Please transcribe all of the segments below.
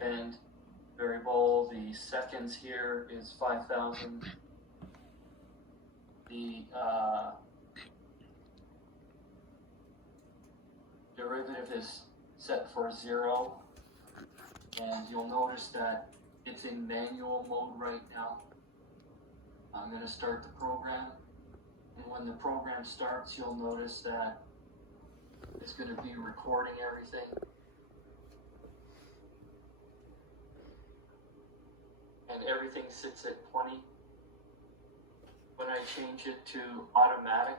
band variable. The seconds here is 5,000. The derivative is set for 0, and you'll notice that it's in manual mode right now. I'm going to start the program, and when the program starts, you'll notice that it's going to be recording everything. And everything sits at 20. When I change it to automatic,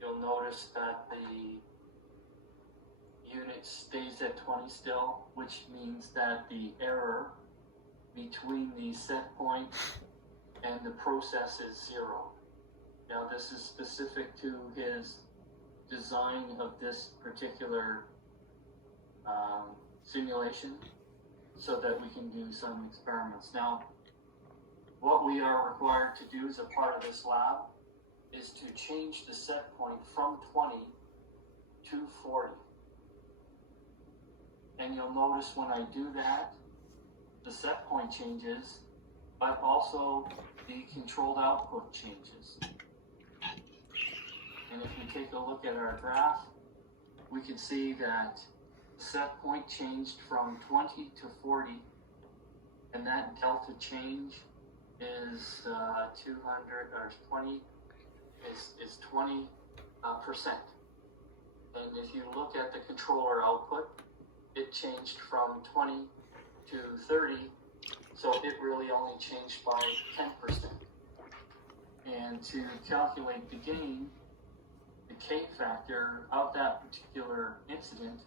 you'll notice that the unit stays at 20 still, which means that the error between the set point and the process is 0. Now this is specific to his design of this particular simulation so that we can do some experiments. Now, what we are required to do as a part of this lab is to change the set point from 20 to 40. And you'll notice when I do that, the set point changes, but also the controlled output changes. And if we take a look at our graph, we can see that the set point changed from 20 to 40, and that delta change is 200 or 20 is 20%. And if you look at the controller output, it changed from 20 to 30, so it really only changed by 10%. And to calculate the gain, the K factor of that particular incident,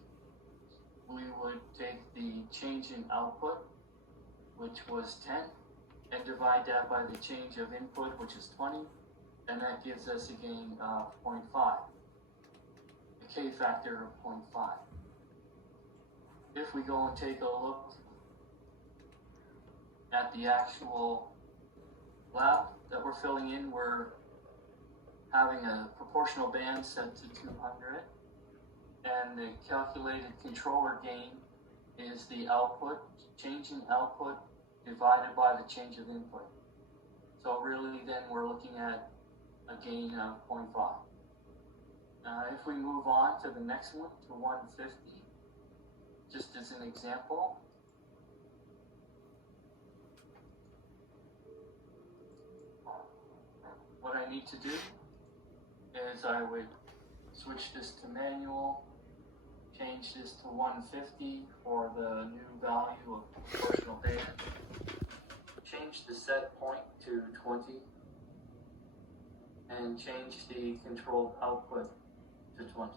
we would take the change in output, which was 10, and divide that by the change of input, which is 20, and that gives us a gain of 0.5, a K factor of 0.5. If we go and take a look at the actual lab that we're filling in, we're having a proportional band set to 200, and the calculated controller gain is the output, change in output divided by the change of input. So really then we're looking at a gain of 0.5. If we move on to the next one, to 150, just as an example, what I need to do is I would switch this to manual, change this to 150 for the new value of proportional band, change the set point to 20, and change the controlled output to 20.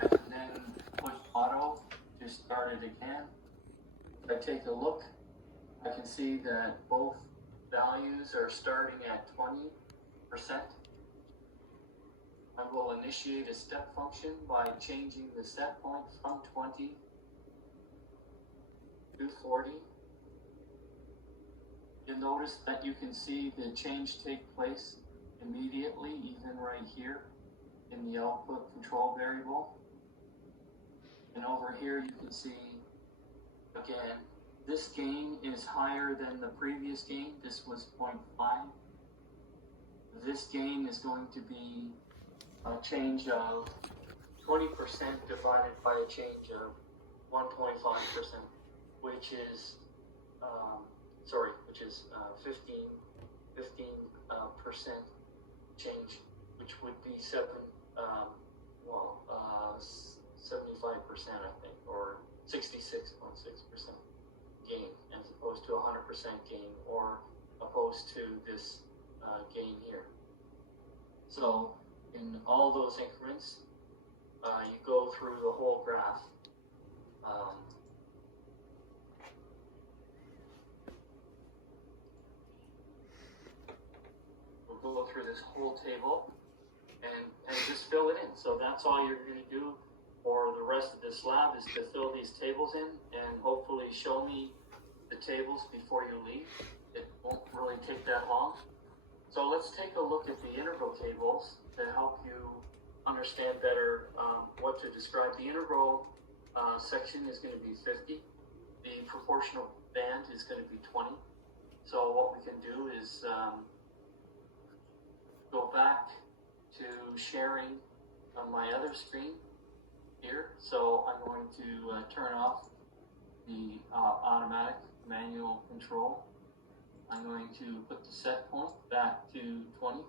I can then push auto to start it again. If I take a look, I can see that both values are starting at 20%. I will initiate a step function by changing the set point from 20 to 40. You'll notice that you can see the change take place immediately, even right here in the output control variable. And over here you can see, again, this gain is higher than the previous gain. This was 0.5. This gain is going to be a change of 20% divided by a change of 1.5%, which is 15% change, which would be 75%, I think, or 66.6% gain, as opposed to 100% gain, or opposed to this gain here. So in all those increments, you go through the whole graph. We'll go through this whole table and just fill it in. So that's all you're going to do for the rest of this lab, is to fill these tables in and hopefully show me the tables before you leave. It won't really take that long. So let's take a look at the integral tables to help you understand better what to describe, the integral section is going to be 50. The proportional band is going to be 20. So what we can do is go back to sharing on my other screen here. So I'm going to turn off the automatic manual control. I'm going to put the set point back to 20.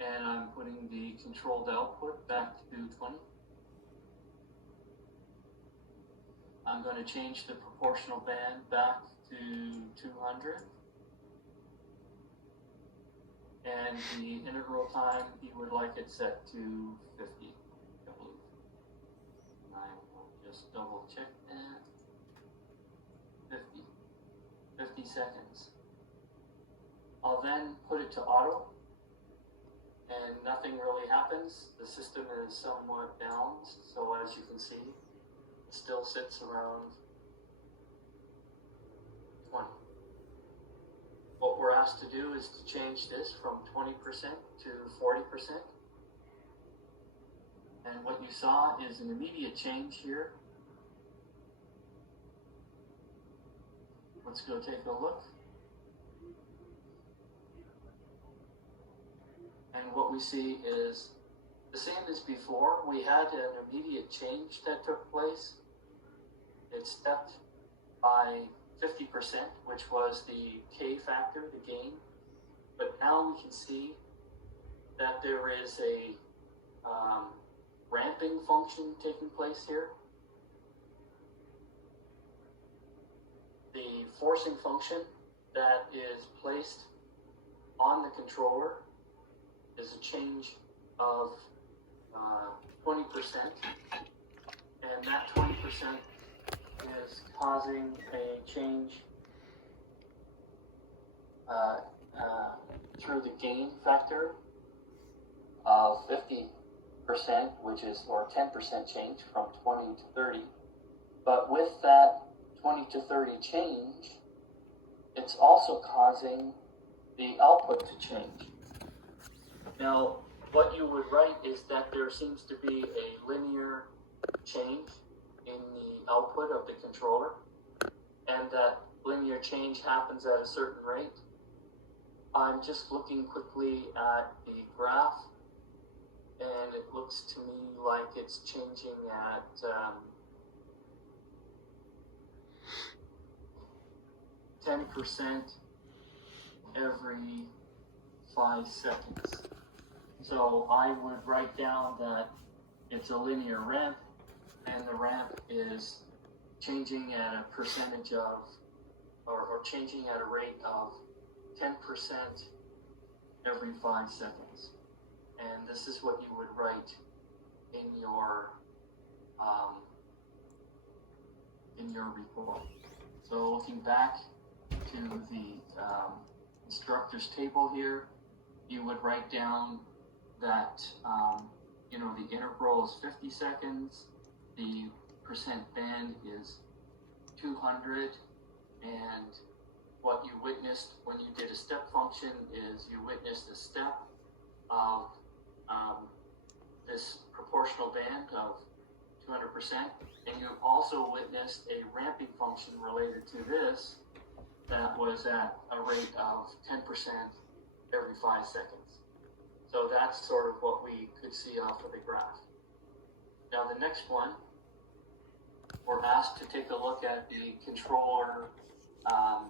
And I'm putting the controlled output back to 20. I'm going to change the proportional band back to 200. And the integral time, he would like it set to 50, I believe. I will just double check that. 50 seconds. I'll then put it to auto, and nothing really happens. The system is somewhat balanced, so as you can see, it still sits around 20. What we're asked to do is to change this from 20% to 40%. And what you saw is an immediate change here. Let's go take a look. And what we see is the same as before. We had an immediate change that took place. It stepped by 50%, which was the K factor, the gain. But now we can see that there is a ramping function taking place here. The forcing function that is placed on the controller is a change of 20%, and that 20% is causing a change through the gain factor of 50%, which is, or 10% change from 20 to 30. But with that 20 to 30 change, it's also causing the output to change. Now, what you would write is that there seems to be a linear change in the output of the controller, and that linear change happens at a certain rate. I'm just looking quickly at the graph, and it looks to me like it's changing at 10% every 5 seconds. So I would write down that it's a linear ramp, and the ramp is changing at a percentage of, or changing at a rate of 10% every 5 seconds. And this is what you would write in your report. So looking back to the instructor's table here, you would write down that the integral is 50 seconds, the percent band is 200, and what you witnessed when you did a step function is you witnessed a step of this proportional band of 200%, and you also witnessed a ramping function related to this that was at a rate of 10% every 5 seconds. So that's sort of what we could see off of the graph. Now the next one, we're asked to take a look at the controller and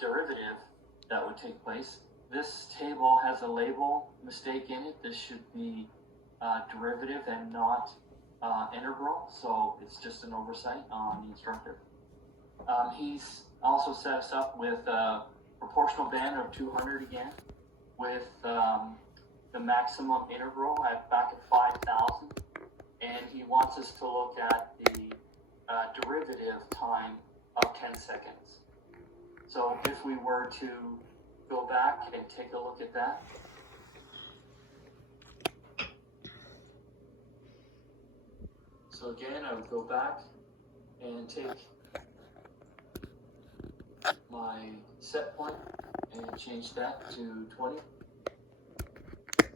derivative that would take place. This table has a label mistake in it. This should be derivative and not integral, so it's just an oversight on the instructor. He's also set us up with a proportional band of 200 again, with the maximum integral back at 5,000, and he wants us to look at the derivative time of 10 seconds. So if we were to go back and take a look at that, so again, I would go back and take my set point and change that to 20.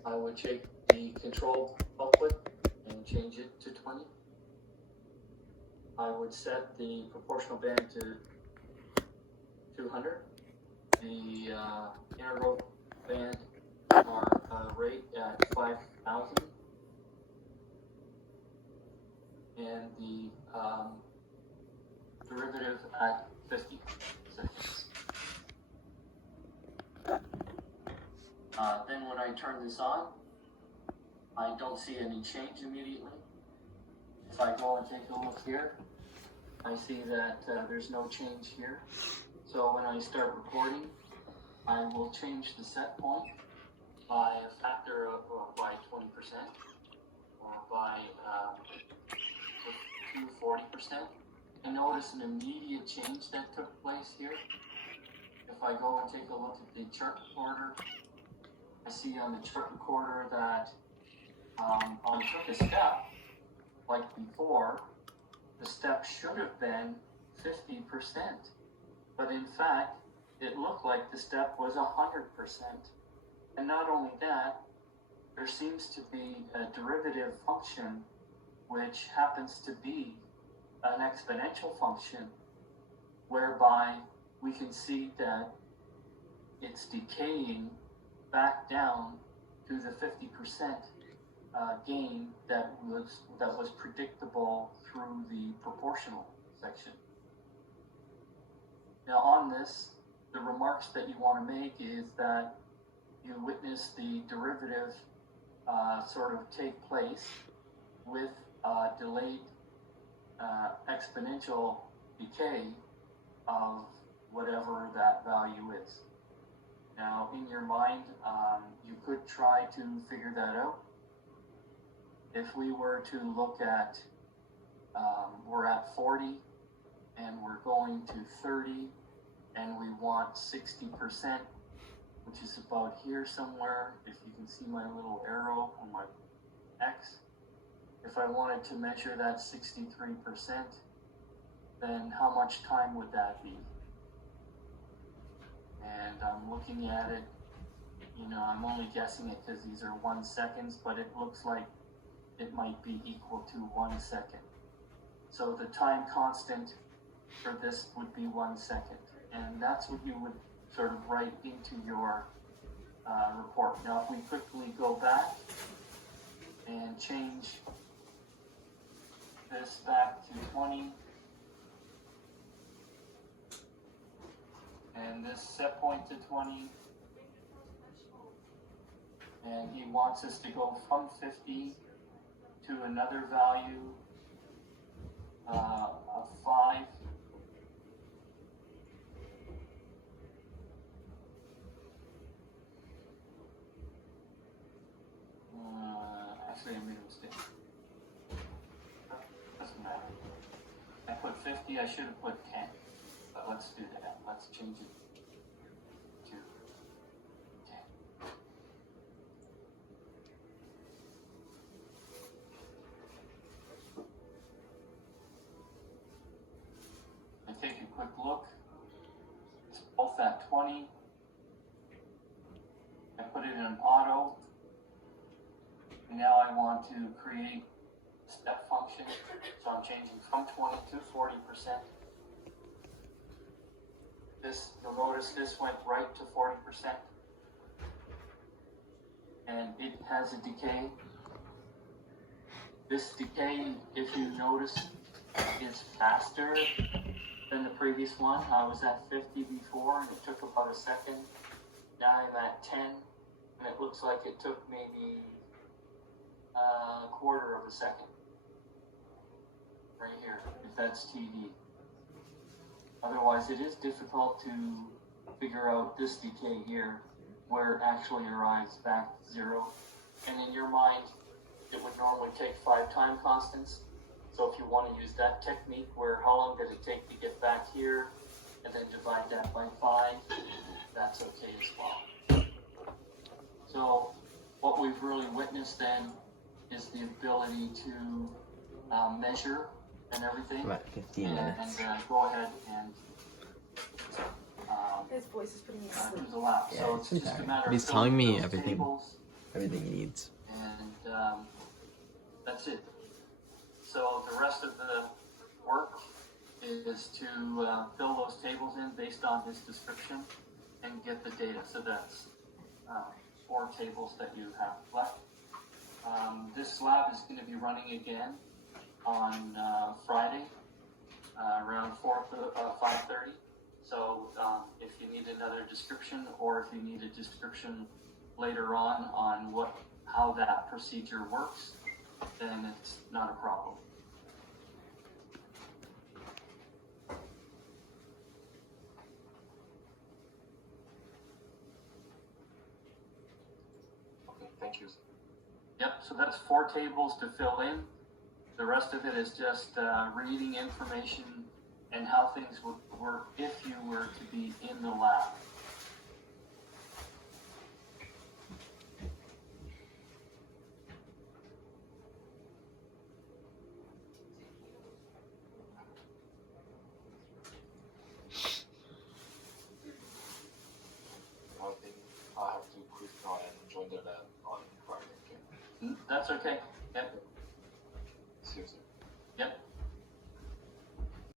I would take the control output and change it to 20. I would set the proportional band to 200. The integral band rate at 5,000. And the derivative at 50 seconds. Then when I turn this on, I don't see any change immediately. If I go and take a look here, I see that there's no change here. So when I start recording, I will change the set point by a factor of by 20% or by to 40%. And notice an immediate change that took place here. If I go and take a look at the chart recorder, I see on the chart recorder that I took a step like before. The step should have been 50%, but in fact, it looked like the step was 100%. And not only that, there seems to be a derivative function which happens to be an exponential function, whereby we can see that it's decaying back down to the 50% gain that was predictable through the proportional section. Now on this, the remarks that you want to make is that you witness the derivative sort of take place with delayed exponential decay of whatever that value is. Now, in your mind, you could try to figure that out. If we were to look at, we're at 40 and we're going to 30 and we want 60%, which is about here somewhere. If you can see my little arrow on my X, if I wanted to measure that 63%, then how much time would that be? And I'm looking at it, you know, I'm only guessing it because these are 1 seconds, but it looks like it might be equal to 1 second. So the time constant for this would be 1 second. And that's what you would sort of write into your report. Now, if we quickly go back and change this back to 20, and this set point to 20, and he wants us to go from 50 to another value of 5. Actually, I made a mistake. Doesn't matter. I put 50, I should have put 10. But let's do that. Let's change it to 10. I take a quick look. It's both at 20. I put it in auto. And now I want to create a step function. So I'm changing from 20 to 40%. This, you'll notice this went right to 40%. And it has a decay. This decay, if you notice, is faster than the previous one. I was at 50 before and it took about a second. Now I'm at 10 and it looks like it took maybe a quarter of a second. Right here, if that's TD. Otherwise, it is difficult to figure out this decay here, where it actually arrives back to 0. And in your mind, it would normally take 5 time constants. So if you want to use that technique, where how long does it take to get back here, and then divide that by 5, that's okay as well. So what we've really witnessed then is the ability to measure and everything. About 15 minutes. And go ahead and his voice is putting me to sleep. do the lap. Yeah, So it's it's just a tiring. matter But he's of telling me those everything. tables. Everything he needs. And that's it. So the rest of the work is to fill those tables in based on his description and get the data. So that's 4 tables that you have left. This lab is going to be running again on Friday around 5:30. So if you need another description, or if you need a description later on how that procedure works, then it's not a problem. Okay, thank you. Yep, so that's 4 tables to fill in. The rest of it is just reading information and how things would work if you were to be in the lab. I think I have to quit now and join the lab on Friday. Okay. That's okay. Yep. See you soon. Yep.